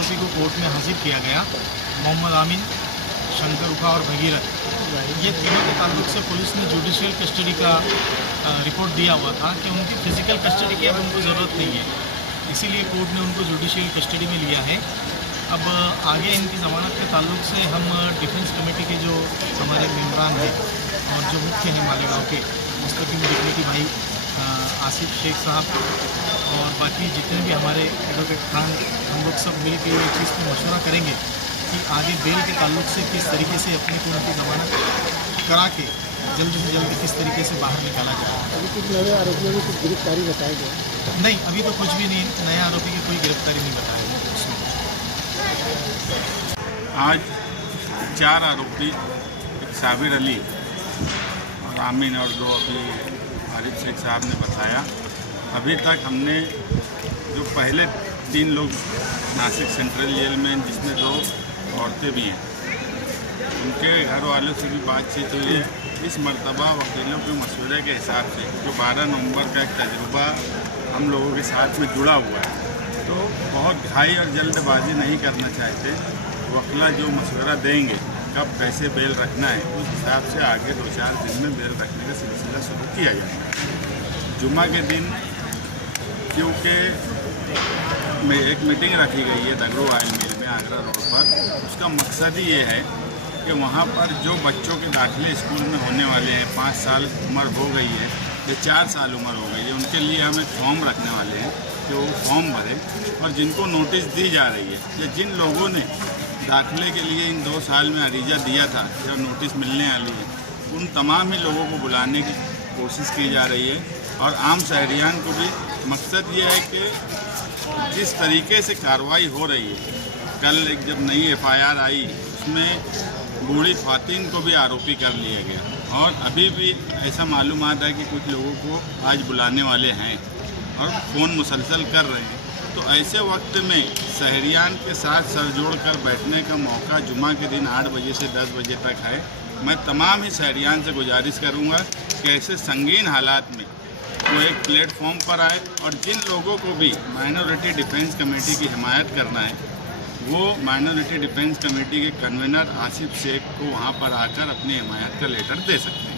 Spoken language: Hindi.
आरोपी को कोर्ट में हाजिर किया गया। मोहम्मद आमिन, शंकर उखा और भगीरथ, ये तीनों के ताल्लुक से पुलिस ने जुडिशियल कस्टडी का रिपोर्ट दिया हुआ था कि उनकी फ़िज़िकल कस्टडी की अब उनको ज़रूरत नहीं है, इसीलिए कोर्ट ने उनको जुडिशियल कस्टडी में लिया है। अब आगे इनकी ज़मानत के ताल्लुक से हम डिफेंस कमेटी के जो हमारे मेम्बरान हैं और जो मुख्य हैं मालेगांव के, मुस्तकीम डिप्टी भाई आसिफ शेख साहब और बाकी जितने भी हमारे एडवोकेट खान, हम लोग सब मिल के ये चीज़ पर मशवरा करेंगे कि आगे बेल के ताल्लुक से किस तरीके से अपनी को उनकी ज़मानत करा के जल्द से जल्द किस तरीके से बाहर निकाला जाए। अभी कुछ नए आरोपियों की कुछ गिरफ्तारी बताई गई? नहीं, अभी तो कुछ भी नहीं, नया आरोपी की कोई गिरफ्तारी नहीं बताई गई। आज 4 आरोपी, एक साबिर अली और आमिन और 2 अभी आरिफ शेख साहब ने बताया। अभी तक हमने जो पहले 3 लोग नासिक सेंट्रल जेल में, जिसमें 2 औरतें भी हैं, उनके घर वालों से भी बातचीत हुई है। इस मरतबा वकीलों के मशवरे के हिसाब से जो 12 नवंबर का एक तजुर्बा हम लोगों के साथ में जुड़ा हुआ है, तो बहुत घाई और जल्दबाजी नहीं करना चाहते। वकीला जो मशवरा देंगे कब कैसे बेल रखना है, उस हिसाब से आगे 2-4 दिन में बेल रखने का सिलसिला शुरू किया जाएगा। जुम्मा के दिन क्योंकि एक मीटिंग रखी गई है दगरू ऑयल मिल में आगरा रोड पर, उसका मकसद ही ये है कि वहाँ पर जो बच्चों के दाखिले स्कूल में होने वाले हैं, 5 साल उम्र हो गई है या 4 साल उम्र हो गई है, उनके लिए हम एक फॉर्म रखने वाले हैं कि वो फॉर्म भरें। और जिनको नोटिस दी जा रही है या जिन लोगों ने दाखिले के लिए इन 2 साल में अरीजा दिया था या नोटिस मिलने वाली है, उन तमाम ही लोगों को बुलाने की कोशिश की जा रही है। और आम शहरियान को भी मकसद ये है कि जिस तरीके से कार्रवाई हो रही है, कल एक जब नई FIR आई उसमें बूढ़ी ख़वातीन को भी आरोपी कर लिया गया और अभी भी ऐसा मालूम आता है कि कुछ लोगों को आज बुलाने वाले हैं और फ़ोन मुसलसल कर रहे हैं। तो ऐसे वक्त में शहरियान के साथ सर जोड़ कर बैठने का मौका जुमा के दिन 8 बजे से 10 बजे तक है। मैं तमाम ही शहरियान से गुजारिश करूँगा कि ऐसे संगीन हालात में वो एक प्लेटफॉर्म पर आए और जिन लोगों को भी माइनॉरिटी डिफेंस कमेटी की हिमायत करना है, वो माइनॉरिटी डिफेंस कमेटी के कन्वीनर आसिफ शेख को वहाँ पर आकर अपनी हिमायत का लेटर दे सकते हैं।